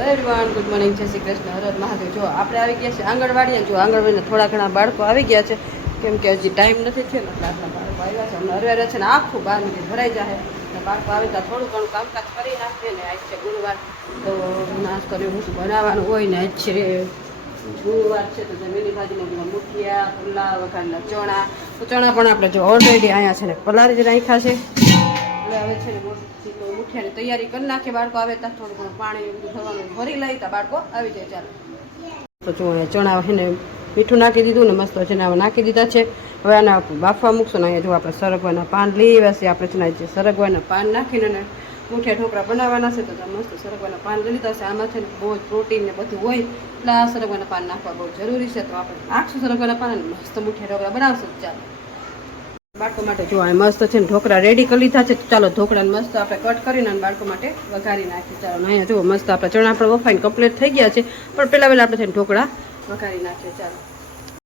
Everyone good morning, જય શ્રી કૃષ્ણ, હર હર મહાદેવ। જો આપણે આવી ગયા છે આંગણવાડીએ। જો આંગણવાડીને થોડા ઘણા બાળકો આવી ગયા છે, કેમ કે હજી ટાઈમ નથી થયો ને એટલે આટલા બાળકો આવ્યા છે। અમને હરવે છે ને આખું 12 મિનિટ ભરાઈ જાય ને બાળકો આવે ત્યાં થોડું ઘણું કામકાજ કરી નાખીએ ને। આજ છે ગુરુવાર, તો નાસ્તો એવું બનાવવાનું હોય ને। આજ છે ગુરુવાર છે તો જમીની ભાજીને મુઠિયા, પુલાવ, વઘારેલા ચણા। તો ચણા પણ આપણે જો ઓલરેડી અહીંયા છે ને પલાળી જ રાખ્યા છે। એટલે હવે છે ને મુઠિયાની તૈયારી કરી નાખીએ। બાળકો આવે ત્યાં થોડું ઘણું પાણી બધું થવાનું ભરી લઈ ત્યાં બાળકો આવી જાય। ચાલો તો જો ચણા એને મીઠું નાખી દીધું ને મસ્ત છે ને નાખી દીધા છે। હવે આને બાફવા મૂકશું ને અહીંયા જો આપણે સરગવાના પાન લઈ આવ્યા છીએ। આપણે છે ને સરગવાના પાન નાખીને મુઠિયા ઢોકળા બનાવવાના છે, તો મસ્ત સરગવાના પાન લઈ લીધા છે। આમાં છે ને બહુ જ પ્રોટીન ને બધું હોય એટલે આ સરગવાના પાન નાખવા બહુ જરૂરી છે। તો આપણે નાખશું સરગવાના પાન અને મસ્ત મુઠિયા ઢોકળા બનાવશું। ચાલો બાળકો માટે જો આ મસ્ત છે ને ઢોકળા રેડી કરી લીધા છે। ચાલો ઢોકળાને મસ્ત આપણે કટ કરીને બાળકો માટે વઘારી નાખીએ। ચાલો અહીંયા જો મસ્ત આપણે ચણા આપણે વફાઈને કમ્પ્લીટ થઈ ગયા છે, પણ પહેલાં આપણે છે ને ઢોકળા વઘારી નાખીએ। ચાલો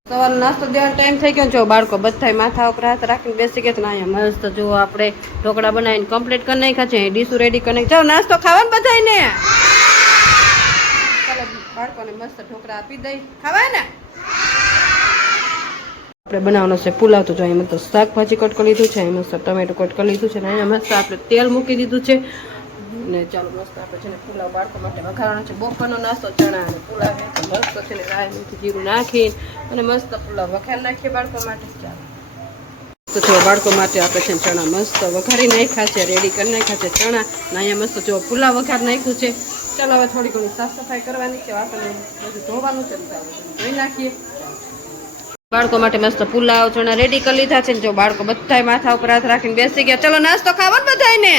સવારનો નાસ્તો દેવાનો ટાઈમ થઈ ગયો। જો બાળકો બધાય માથા ઉપર હાથ રાખીને બેસી ગયા તો અહીંયા મસ્ત જો આપણે ઢોકળા બનાવીને કમ્પ્લીટ કરી નાખ્યા છે। ડીશું રેડી કરી નાખી। ચાલો નાસ્તો ખાવાનો બધાયને। ચાલો બાળકોને મસ્ત ઢોકળા આપી દઈ, ખાવાય ને। આપણે બનાવવાનો છે પુલાવ। તો જો અહીંયા મસ્ત શાકભાજી કટ કરી લીધું છે, મસ્ત ટમેટું કટ કરી લીધું છે ને અહીંયા મસ્ત આપણે તેલ મૂકી દીધું છે ને ચાલો મસ્ત આપણે છે ને પુલાવ બાળકો માટે વઘારવાનો છે। બપોરનો નાસ્તો ચણા અને પુલાવ મસ્ત છે ને રાઈ મીઠું જીરું નાખી અને મસ્ત પુલાવ વઘારી નાખીએ બાળકો માટે। ચાલો તો જો બાળકો માટે આપણે છે ને ચણા મસ્ત વઘારી નાખ્યા છે, રેડી કરી નાખ્યા છે ચણા ને અહીંયા મસ્ત જો પુલાવ વઘાર નાખ્યું છે। ચાલો હવે થોડી ઘણી સાફ સફાઈ કરવાની છે, વાસણ બધું ધોવાનું છે, ધોઈ નાખીએ। બાળકો માટે મસ્ત પુલાવ ચણા રેડી કરી લીધા છે ને જો બાળકો બધાય માથા ઉપર હાથ રાખીને બેસી ગયા। ચલો નાસ્તો ખાવાનો બધાયને।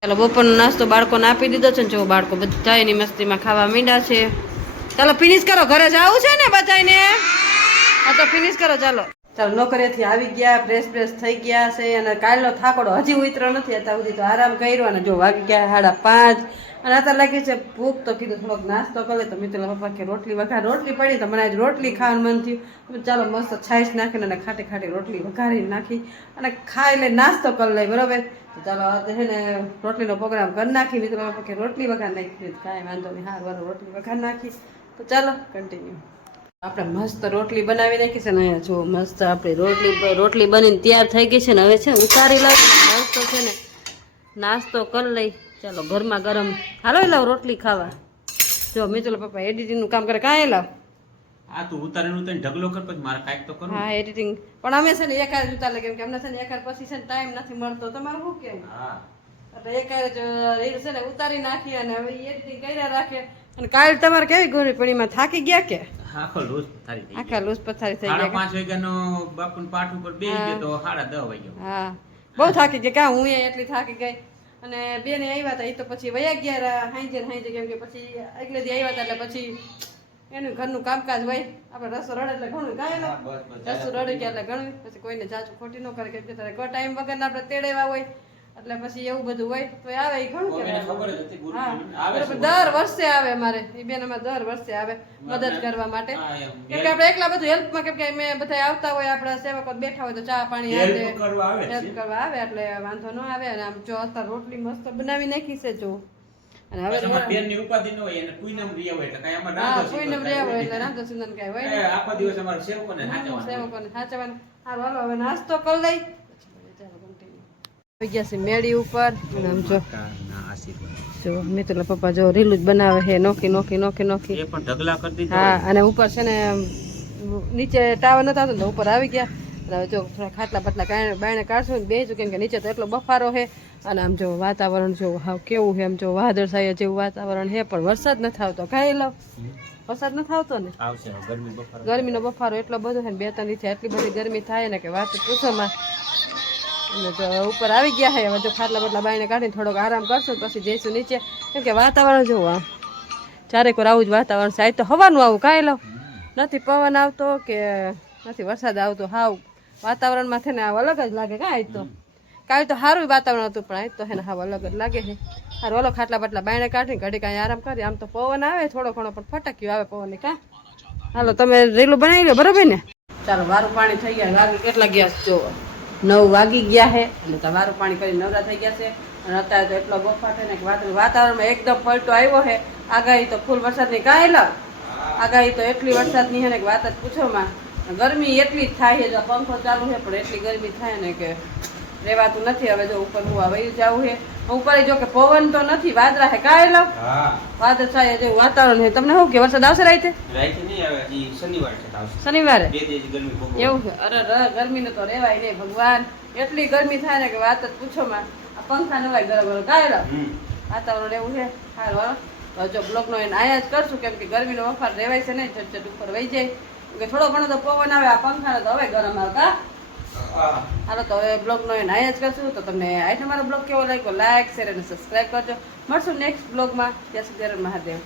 ચાલો બપોરનો નાસ્તો બાળકોને આપી દીધો છે ને જો બાળકો બધા એની મસ્તીમાં ખાવા માંડ્યા છે। ચાલો ફિનિશ કરો, ઘરે જવું છે ને બધાને। હા તો ફિનિશ કરો। ચાલો ચાલો નોકરીથી આવી ગયા, ફ્રેશ થઈ ગયા છે અને કાલનો થાકોડો હજી ઉતરો નથી, અત્યાર સુધી તો આરામ કર્યો અને જો વાગી ગયા 5:30 અને અત્યારે લાગી છે ભૂખ। તો કીધું થોડોક નાસ્તો કરી લે, તો મિત્રો પપ્પા કે રોટલી પડી તો મને આજ રોટલી ખાવાનું મન થયું। ચાલો મસ્ત છાશ નાખીને અને ખાટી રોટલી વઘારી નાખી અને ખાઈ લે, નાસ્તો કરી લે બરોબર। તો ચાલો છે ને રોટલીનો પ્રોગ્રામ કરી નાખી। મિત્રો પપ્પા કે રોટલી વઘાર નાખી, કાંઈ વાંધો નહીં, હાર રોટલી વઘાર નાખી। તો ચાલો કન્ટિન્યુ આપણે મસ્ત રોટલી બનાવી નાખી છે ને અહીંયા જો મસ્ત આપણી રોટલી બનીને તૈયાર થઈ ગઈ છે ને હવે છે ને ઉતારી લાવી મસ્ત છે ને નાસ્તો કરી લઈ। ચાલો ગરમા ગરમ હાલો લાવ રોટલી ખાવા। જો મિતુલ પપ્પા એડિટિંગનું કામ કરે, કાંઈ લાવ આ તું ઉતારીને ઢગલો કર પછી મારે કાંઈક તો કરવું। હા એડિટિંગ પણ અમે છે ને એકાદ ઉતાર લે, કેમ કે અમને છે ને એકાદ પછી છે ને ટાઈમ નથી મળતો। તમારું શું કેમ? હા એટલે એકાદ રીલ છે ને ઉતારી નાખી અને હવે એડિટિંગ કર્યા રાખે। અને કાલ તમારે કેવી ગોળી પડીમાં થાકી ગયા કે આખો લૂઝ પથારી થઈ આખા લૂઝ પથારી થઈ ગયા? 5:30 વાગ્યાનો બાપુને પાઠ ઉપર બેસી ગયો તો 10:30 વાગ્યા। હા બહુ થાકી ગયા, કાં હું એટલી થાકી ગઈ અને બેને આવ્યા હતા એ તો પછી વયા ગયા હાંજે કેમ કે પછી આગલે દી આવ્યા હતા એટલે પછી એનું ઘરનું કામકાજ હોય। આપણે રસો રડે એટલે ઘણું કાંઈ રસો રડે ગયા એટલે ઘણું પછી કોઈને જાજુ ખોટી ન કરે, કેમ કે તારે ટાઈમ વગરના આપણે તેડેવા હોય એટલે પછી એવું બધું હોય તો આવે એ ઘણું કહેવાય। હા બરાબર, દર વર્ષે આવે અમારે એ બેન, અમારે દર વર્ષે આવે મદદ કરવા માટે, કેમ કે આપણે એકલા બધું હેલ્પમાં, કેમ કે મેં બધા આવતા હોય આપણા સેવકો બેઠા હોય તો ચા પાણી હેલ્પ કરવા આવે એટલે વાંધો ન આવે। અને આમ જો અત્યારે રોટલી મસ્ત બનાવી નાખી છે જો। અને હવે બેનની ઉપાધિ ન હોય અને પૂનમ રહ્યા હોય એટલે કાંઈ અમાર પૂનમ રહ્યા હોય એટલે રાંધો સિંધન કાંઈ હોય ને આખો દિવસ અમારે સેવકોને સાચવવાનું। હારું હાલો હવે નાસ્તો કરી લઈ, આવી ગયા છે મેળી ઉપર અને આમ જો મિતુલ પપ્પા જો રીલું જ બનાવે છે નોખી એ પણ ઢગલા કરી દીધા। હા અને ઉપર છે ને નીચે ટાવર નતા આવતો તો ઉપર આવી ગયા અને હવે જો થોડા ખાટલા બાટલા બાયણે કાઢશું ને બેસું, કેમ કે નીચે તો એટલો બફારો છે અને આમ જો વાતાવરણ જો હાવ કેવું છે, આમ જો વાદળછાયા જેવું વાતાવરણ છે પણ વરસાદ નથી આવતો। કાંઈ લાવ વરસાદ નથી આવતો ને, ગરમીનો બફારો એટલો બધો છે ને 2-3 દિવસથી એટલી બધી ગરમી થાય ને કે વાત પૂછોમાં। અને તો ઉપર આવી ગયા છે, હવે જો ખાટલા બાટલા બાયણે કાઢીને થોડોક આરામ કરશું પછી જઈશું નીચે, કેમ કે વાતાવરણ જોવું આમ ચારેકોર આવું જ વાતાવરણ છે। આજ તો હવાનું આવું કાંઈ લો નથી, પવન આવતો કે નથી વરસાદ આવતો, હાવ વાતાવરણમાં છે ને આવ અલગ જ લાગે। કાંઈ તો કાંઈ તો સારું વાતાવરણ હતું પણ આજ તો છે ને હાવ અલગ જ લાગે છે। સારું ઓલો ખાટલા બાટલા બાયણે કાઢીને ઘડી કાંઈ આરામ કરી, આમ તો પવન આવે થોડો ઘણો પણ ફટાક્યું આવે પવનની। કાં હાલો તમે રેલું બનાવી લો બરાબર ને। ચાલો વારું પાણી થઈ ગયા, વાગી કેટલા ગયા જો 9 વાગી ગયા છે એટલે તો વારું પાણી કરી નવરા થઈ ગયા છે। અને અત્યારે તો એટલો બફાટ છે ને કે વાતાવરણમાં એકદમ પલટો આવ્યો છે. આગાહી તો ફૂલ વરસાદની કાંઈ લા આગાહી તો એટલી વરસાદની છે ને કે વાત જ પૂછોમાં. ગરમી એટલી જ થાય છે, જો પંખો ચાલુ છે પણ એટલી ગરમી થાય ને કે રહેવાતું નથી. હવે જો ઉપર હું વયું જવું છે ઉપર, જો કે પવન તો નથી, વાદળા છે કાંઈ લા વાદળ છાયા જેવું વાતાવરણ છે. તમને શું કે વરસાદ આવશે રાતે? શનિવારે એવું છે? અરે ગરમીને તો રહેવાય નહીં ભગવાન, એટલી ગરમી થાય ને કે વાત જ પૂછોમાં. આ પંખા નવાય ગરમ ગરમ કાંઈ લા વાતાવરણ એવું છે. સારું તો જો બ્લોગનો એને આયા જ કરશું, કેમ કે ગરમીનો વફાર રહેવાય છે નહીં, ચટચટ ઉપર વહી જાય કે થોડો ઘણો તો પવન આવે. આ પંખાને તો હવે ગરમ આવતા. હાલો તો હવે બ્લોગનો એને આયા જ કરશું. તો તમને આજે મારો બ્લોગ કેવો લાગ્યો લાઈક શેર અને સબસ્ક્રાઈબ કરજો. મળશું નેક્સ્ટ બ્લોગમાં. ત્યાં સુધી મહાદેવ.